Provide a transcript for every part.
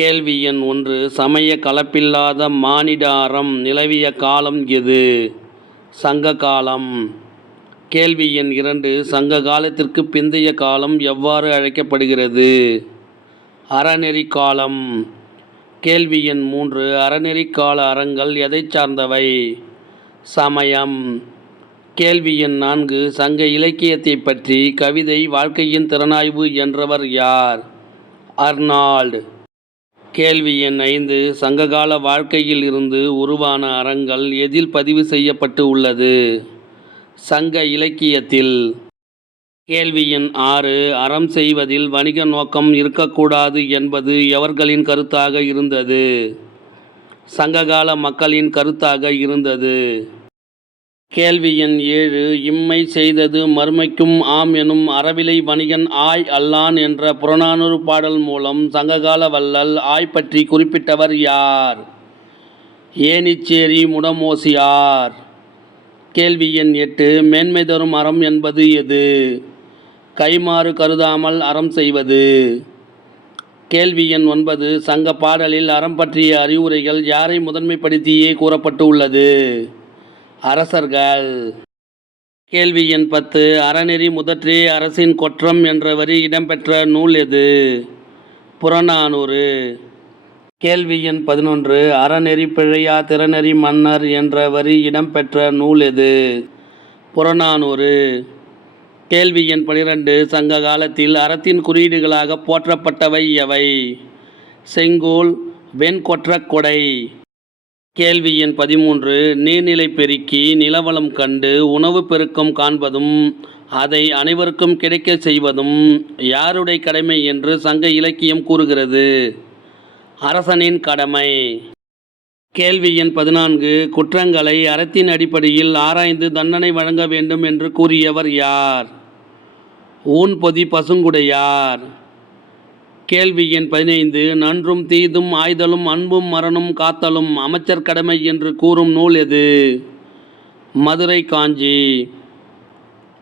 கேள்வி எண் ஒன்று சமய கலப்பில்லாத மானிடாரம் நிலவிய காலம் எது? சங்க காலம். கேள்வி எண் இரண்டு சங்க காலத்திற்கு பிந்தைய காலம் எவ்வாறு அழைக்கப்படுகிறது? அறநெறி காலம். கேள்வி எண் மூன்று அறநெறி கால அறங்கள் எதைச் சார்ந்தவை? சமயம். கேள்வி எண் நான்கு சங்க இலக்கியத்தைப் பற்றி கவிதை வாழ்க்கையின் திறனாய்வு என்றவர் யார்? அர்னால்டு. கேள்வி எண் ஐந்து சங்ககால வாழ்க்கையில் இருந்து உருவான அறங்கள் எதில் பதிவு செய்யப்பட்டு உள்ளது? சங்க இலக்கியத்தில் கேள்வி எண் ஆறு அறம் செய்வதில் வணிக நோக்கம் இருக்கக்கூடாது என்பது எவர்களின் கருத்தாக இருந்தது? சங்ககால மக்களின் கருத்தாக இருந்தது. கேள்வி எண் ஏழு இம்மை செய்தது மறுமைக்கும் ஆம் எனும் அறவிலை வணிகன் ஆய் அல்லான் என்ற புறநானூறு பாடல் மூலம் சங்ககால வள்ளல் ஆய் பற்றி குறிப்பிட்டவர் யார்? ஏனிச்சேரி முடமோசியார். கேள்வி எண் எட்டு மேன்மை தரும் அறம் என்பது எது? கைமாறு கருதாமல் அறம் செய்வது? கேள்வி எண் ஒன்பது சங்க பாடலில் அறம் பற்றிய அறிவுரைகள் யாரை முதன்மைப்படுத்தியே கூறப்பட்டு உள்ளது அரசர்கள். கேள்வி எண் பத்து. அறநெறி முதற்றி அரசின் கொற்றம் என்ற வரி இடம்பெற்ற நூல் எது? புறநானூறு. கேள்வி எண் பதினொன்று. அறநெறி பிழையா திறநெறி மன்னர் என்ற வரி இடம்பெற்ற நூல் எது? புறநானூறு. கேள்வி எண் பனிரெண்டு. சங்க காலத்தில் அறத்தின் குறியீடுகளாக போற்றப்பட்டவை எவை? செங்கோல் வெண்கொற்ற கொடை. கேள்வி எண் பதிமூன்று நீர்நிலை பெருக்கி நிலவளம் கண்டு உணவு பெருக்கம் காண்பதும் அதை அனைவருக்கும் கிடைக்கச் செய்வதும் யாருடைய கடமை என்று சங்க இலக்கியம் கூறுகிறது. அரசனின் கடமை. கேள்வி எண் பதினான்கு குற்றங்களை அறத்தின் அடிப்படையில் ஆராய்ந்து தண்டனை வழங்க வேண்டும் என்று கூறியவர் யார்? ஊன்பொதி பசுங்குடையார். கேள்வி எண் பதினைந்து நன்றும் தீதும் ஆய்தலும் அன்பும் மரணம் காத்தலும் அமைச்சர் கடமை என்று கூறும் நூல் எது? மதுரை காஞ்சி.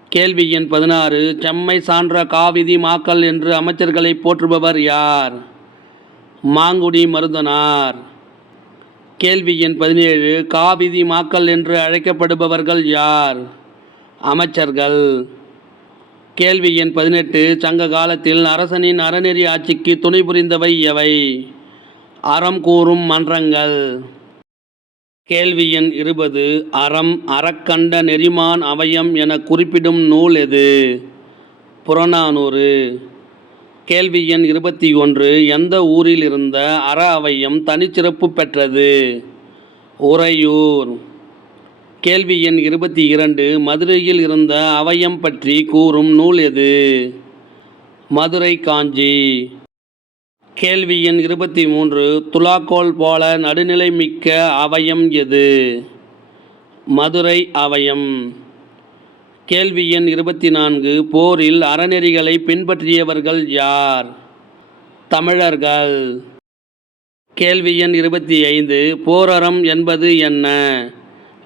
கேள்வி எண் பதினாறு செம்மை சான்ற காவிதி மாக்கல் என்று அமைச்சர்களை போற்றுபவர் யார்? மாங்குடி மருதனார். கேள்வி எண் பதினேழு காவிதி மாக்கல் என்று அழைக்கப்படுபவர்கள் யார்? அமைச்சர்கள். கேள்வி எண் பதினெட்டு சங்க காலத்தில் அரசனின் அறநெறி ஆட்சிக்கு துணை புரிந்தவை எவை? அறம் கூறும் மன்றங்கள். கேள்வி எண் இருபது அறம் அறக்கண்ட நெறிமான் அவயம் என குறிப்பிடும் நூல் எது? புறநானூறு. கேள்வி எண் இருபத்தி ஒன்று எந்த ஊரில் இருந்த அற அவயம் தனிச்சிறப்பு பெற்றது? உறையூர். கேள்வி எண் இருபத்தி இரண்டு மதுரையில் இருந்த அவயம் பற்றி கூறும் நூல் எது? மதுரை காஞ்சி. கேள்வி எண் இருபத்தி மூன்று துலாக்கோல் போல நடுநிலை மிக்க அவயம் எது? மதுரை அவயம். கேள்வி எண் இருபத்தி நான்கு போரில் அறநெறிகளை பின்பற்றியவர்கள் யார்? தமிழர்கள். கேள்வி எண் இருபத்தி ஐந்து போரறம் என்பது என்ன?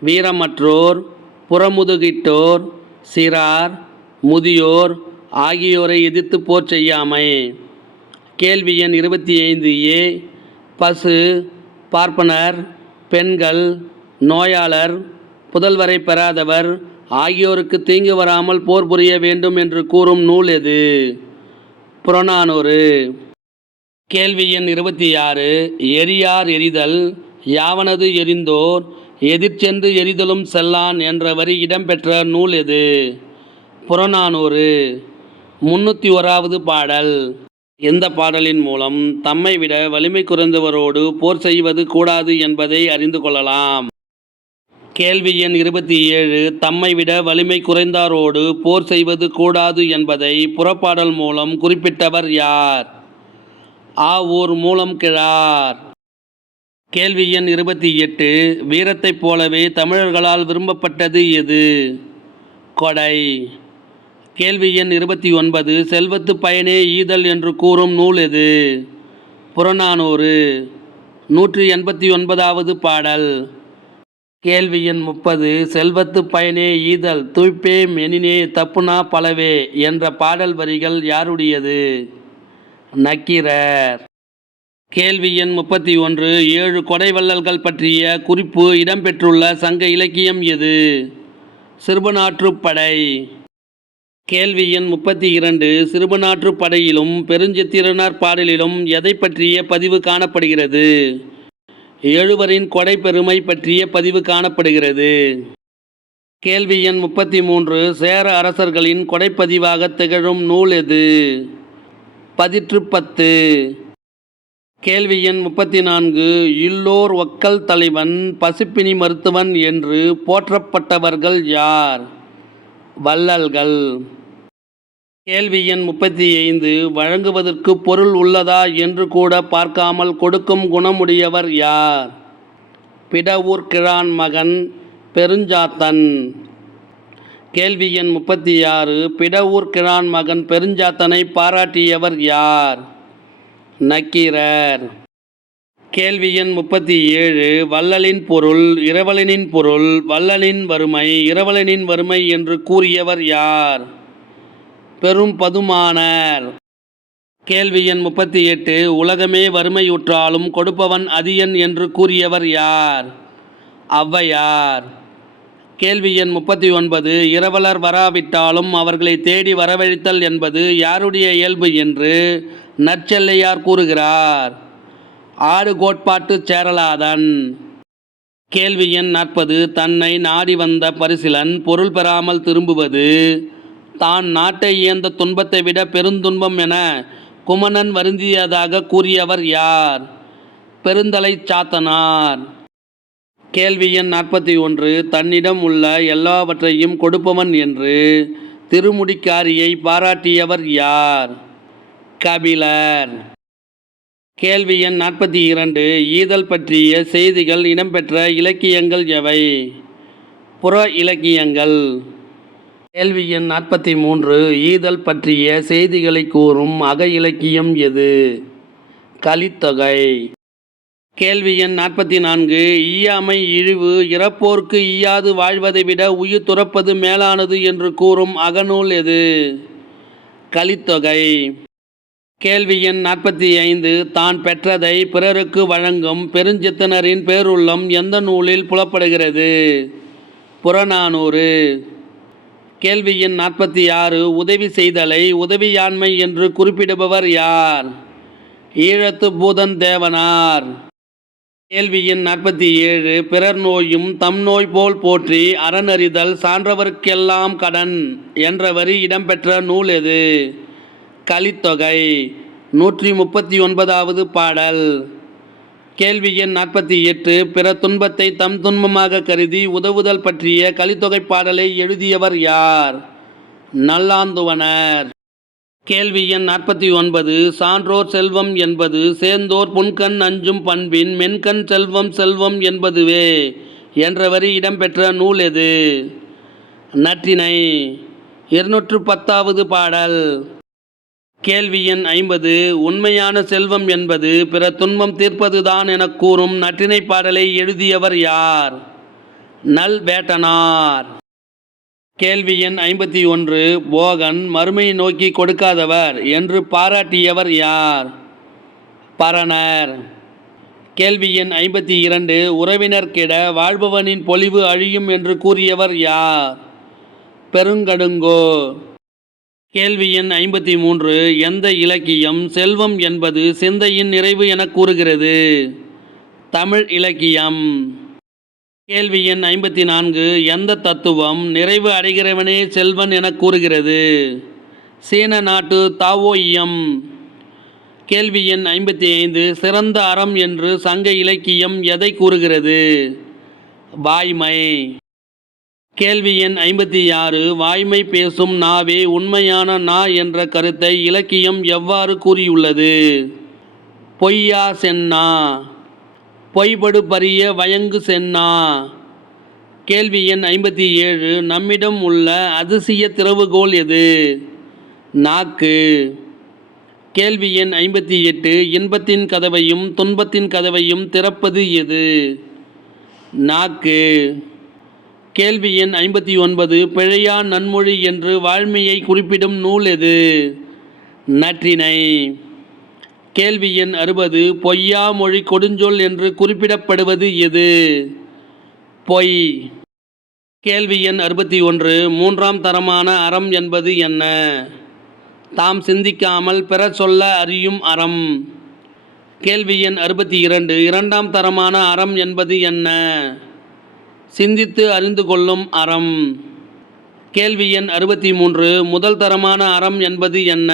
வீரமற்றோர் புறமுதுகிட்டோர் சிறார் முதியோர் ஆகியோரை எதிர்த்து போர் செய்யாமை. கேள்வி எண் இருபத்தி ஐந்து ஏ பசு பார்ப்பனர் பெண்கள் நோயாளர் புதல்வரை பெறாதவர் ஆகியோருக்கு தீங்கு வராமல் போர் புரிய வேண்டும் என்று கூறும் நூல் எது? புறநானூறு. கேள்வி எண் இருபத்தி ஆறு எரியார் எரிதல் யாவனது எரிந்தோர் எதிர்ச்சென்று எரிதலும் செல்லான் என்ற வரி இடம்பெற்ற நூல் எது? புறநானூறு. முன்னூற்றி ஓராவது பாடல். எந்த பாடலின் மூலம் தம்மை விட வலிமை குறைந்தவரோடு போர் செய்வது கூடாது என்பதை அறிந்து கொள்ளலாம். கேள்வி எண் இருபத்தி ஏழு. தம்மை விட வலிமை குறைந்தாரோடு போர் செய்வது கூடாது என்பதை புறப்பாடல் மூலம் குறிப்பிட்டவர் யார்? ஆ ஊர் மூலம் கிழார். கேள்வி எண் இருபத்தி எட்டு வீரத்தைப் போலவே தமிழர்களால் விரும்பப்பட்டது எது? கொடை. கேள்வி எண் இருபத்தி ஒன்பது செல்வத்து பயனே ஈதல் என்று கூறும் நூல் எது? புறநானூறு. நூற்றி எண்பத்தி ஒன்பதாவது பாடல். கேள்வி எண் முப்பது செல்வத்து பயனே ஈதல் துய்ப்பே மெனினே தப்புனா பலவே என்ற பாடல் வரிகள் யாருடையது? நக்கீரர். கேள்வி எண் முப்பத்தி ஒன்று ஏழு கொடைவள்ளல்கள் பற்றிய குறிப்பு இடம்பெற்றுள்ள சங்க இலக்கியம் எது? சிறுபநாற்றுப்படை. கேள்வி எண் முப்பத்தி இரண்டு சிறுபநாற்றுப்படையிலும் பெருஞ்சித்திரனார் பாடலிலும் எதை பற்றிய பதிவு காணப்படுகிறது? எழுவரின் கொடை பெருமை பற்றிய பதிவு காணப்படுகிறது. கேள்வி எண் முப்பத்தி மூன்று சேர அரசர்களின் கொடைப்பதிவாக திகழும் நூல் எது? பதிற்றுப்பத்து கேள்வி எண் முப்பத்தி நான்கு இல்லோர் ஒக்கல் தலைவன் பசுப்பினி மருத்துவன் என்று போற்றப்பட்டவர்கள் யார்? வள்ளல்கள். கேள்வி எண் முப்பத்தி ஐந்து வழங்குவதற்கு பொருள் உள்ளதா? என்று கூட பார்க்காமல் கொடுக்கும் குணமுடையவர் யார்? பிடவூர் கிழான் மகன் பெருஞ்சாத்தன். கேள்வி எண் முப்பத்தி ஆறு பிடவூர் கிழான் மகன் பெருஞ்சாத்தனை பாராட்டியவர் யார்? நக்கீரர் கேள்வி எண் முப்பத்தி ஏழு வள்ளலின் பொருள் இரவலனின் பொருள் வள்ளலின் வறுமை இரவலனின் வறுமை என்று கூறியவர் யார்? பெரும் பதுமானர். கேள்வி எண் முப்பத்தி எட்டு உலகமே வறுமையுற்றாலும் கொடுப்பவன் அதியன் என்று கூறியவர் யார்? ஔவையார். கேள்வி எண் முப்பத்தி ஒன்பது இரவலர் வராவிட்டாலும் அவர்களை தேடி வரவழைத்தல் என்பது யாருடைய இயல்பு என்று நற்செல்லையார் கூறுகிறார். ஆறு கோட்பாட்டு சேரலாதன். கேள்வி எண் நாற்பது தன்னை நாடி வந்த பரிசிலன் பொருள் பெறாமல் திரும்புவது. தான் நாட்டை இயந்த துன்பத்தை விட பெருந்துன்பம் என குமணன் வருந்தியதாக கூறியவர் யார்? பெருந்தலை சாத்தனார். கேள்வி எண் நாற்பத்தி ஒன்று தன்னிடம் உள்ள எல்லாவற்றையும் கொடுப்பவன் என்று திருமுடிக்காரியை பாராட்டியவர் யார்? கபிலர் கேள்வி எண் நாற்பத்தி இரண்டு. ஈதல் பற்றிய செய்திகள் இடம்பெற்ற இலக்கியங்கள் எவை? புற இலக்கியங்கள். கேள்வி எண் நாற்பத்தி மூன்று. ஈதல் பற்றிய செய்திகளை கூறும் அக இலக்கியம் எது? கலித்தொகை. கேள்வி எண் நாற்பத்தி நான்கு. ஈயாமை இழிவு இறப்போர்க்கு ஈயாது வாழ்வதை விட உயிர் துறப்பது மேலானது என்று கூறும் அகநூல் எது? கலித்தொகை. கேள்வி எண் நாற்பத்தி ஐந்து தான் பெற்றதை பிறருக்கு வழங்கும் பெருஞ்சித்தனரின் பேருள்ளம் எந்த நூலில் புலப்படுகிறது? புறநானூறு. கேள்வி எண் நாற்பத்தி ஆறு உதவி செய்தலை உதவியாண்மை என்று குறிப்பிடுபவர் யார்? ஈழத்து பூதன் தேவனார். கேள்வி எண் நாற்பத்தி ஏழு பிறர் நோயும் தம் நோய் போல் போற்றி அறனறிதல் சான்றவர்க்கெல்லாம் கடன் என்ற வரி இடம்பெற்ற நூல் எது? கலித்தொகை நூற்றி முப்பத்தி ஒன்பதாவது பாடல். கேள்வி எண் நாற்பத்தி எட்டு பிற துன்பத்தை தம் துன்பமாக கருதி உதவுதல் பற்றிய கலித்தொகை பாடலை எழுதியவர் யார்? நல்லாந்துவனர். கேள்வி எண் நாற்பத்தி ஒன்பது சான்றோர் செல்வம் என்பது சேர்ந்தோர் புன்கண் அஞ்சும் பண்பின் மென்கண் செல்வம் செல்வம் என்பதுவே என்ற வரி இடம்பெற்ற நூல் எது? நற்றினை. இருநூற்று பத்தாவது பாடல். கேள்வி எண் ஐம்பது உண்மையான செல்வம் என்பது பிற துன்பம் தீர்ப்பதுதான் எனக் கூறும் நற்றினை பாடலை எழுதியவர் யார்? நல் வேட்டனார். கேள்வி எண் ஐம்பத்தி ஒன்று போகன் மறுமையை நோக்கி கொடுக்காதவர் என்று பாராட்டியவர் யார்? பரணர். கேள்வி எண் ஐம்பத்தி இரண்டு உறவினர்கிட வாழ்பவனின் பொலிவு அழியும் என்று கூறியவர் யார்? பெருங்கடுங்கோ கேள்வி எண் ஐம்பத்தி மூன்று எந்த இலக்கியம் செல்வம் என்பது சிந்தையின் நிறைவு என கூறுகிறது? தமிழ் இலக்கியம். கேள்வி எண் ஐம்பத்தி நான்கு எந்த தத்துவம் நிறைவு அடைகிறவனே செல்வன் என கூறுகிறது? சீன நாட்டு தாவோயியம். கேள்வி எண் ஐம்பத்தி ஐந்து சிறந்த அறம் என்று சங்க இலக்கியம் எதை கூறுகிறது? வாய்மை. கேள்வி எண் ஐம்பத்தி ஆறு வாய்மை பேசும் நாவே உண்மையான நா என்ற கருத்தை இலக்கியம் எவ்வாறு கூறியுள்ளது? பொய்யா சென்னா? பொய்படு பரிய வயங்கு சென்னா? கேள்வி எண் ஐம்பத்தி ஏழு நம்மிடம் உள்ள அதிசய திறவுகோல் எது? நாக்கு. கேள்வி எண் ஐம்பத்தி எட்டு இன்பத்தின் கதவையும் துன்பத்தின் கதவையும் திறப்பது எது? நாக்கு. கேள்வி எண் ஐம்பத்தி ஒன்பது பிழையா நன்மொழி என்று வாழ்மையை குறிப்பிடும் நூல் எது? நற்றினை. கேள்வி எண் அறுபது பொய்யா மொழி கொடுஞ்சொல் என்று குறிப்பிடப்படுவது எது? பொய். கேள்வி எண் அறுபத்தி ஒன்று மூன்றாம் தரமான அறம் என்பது என்ன? தாம் சிந்திக்காமல் பிற சொல்ல அறியும் அறம். கேள்வி எண் அறுபத்தி இரண்டு இரண்டாம் தரமான அறம் என்பது என்ன? சிந்தித்து அறிந்து கொள்ளும் அறம். கேள்வி எண் அறுபத்தி மூன்று முதல் தரமான அறம் என்பது என்ன?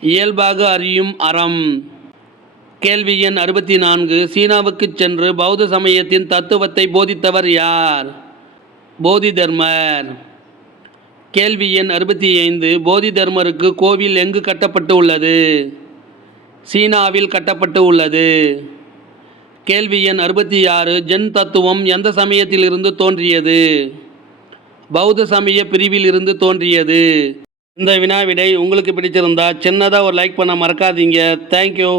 இயல்பாக அறியும் அறம். கேள்வி எண் அறுபத்தி நான்கு சீனாவுக்கு சென்று பௌத்த சமயத்தின் தத்துவத்தை போதித்தவர் யார்? போதி தர்மர் கேள்வி எண் அறுபத்தி ஐந்து போதி தர்மருக்கு கோவில் எங்கு கட்டப்பட்டு உள்ளது? சீனாவில் கட்டப்பட்டு உள்ளது. கேள்வி எண் அறுபத்தி ஆறு ஜென் தத்துவம் எந்த சமயத்திலிருந்து தோன்றியது? பௌத்த சமய பிரிவில் இருந்து தோன்றியது. இந்த வினாவிடை உங்களுக்கு பிடிச்சிருந்தா சின்னதாக ஒரு லைக் பண்ண மறக்காதீங்க. தேங்க்யூ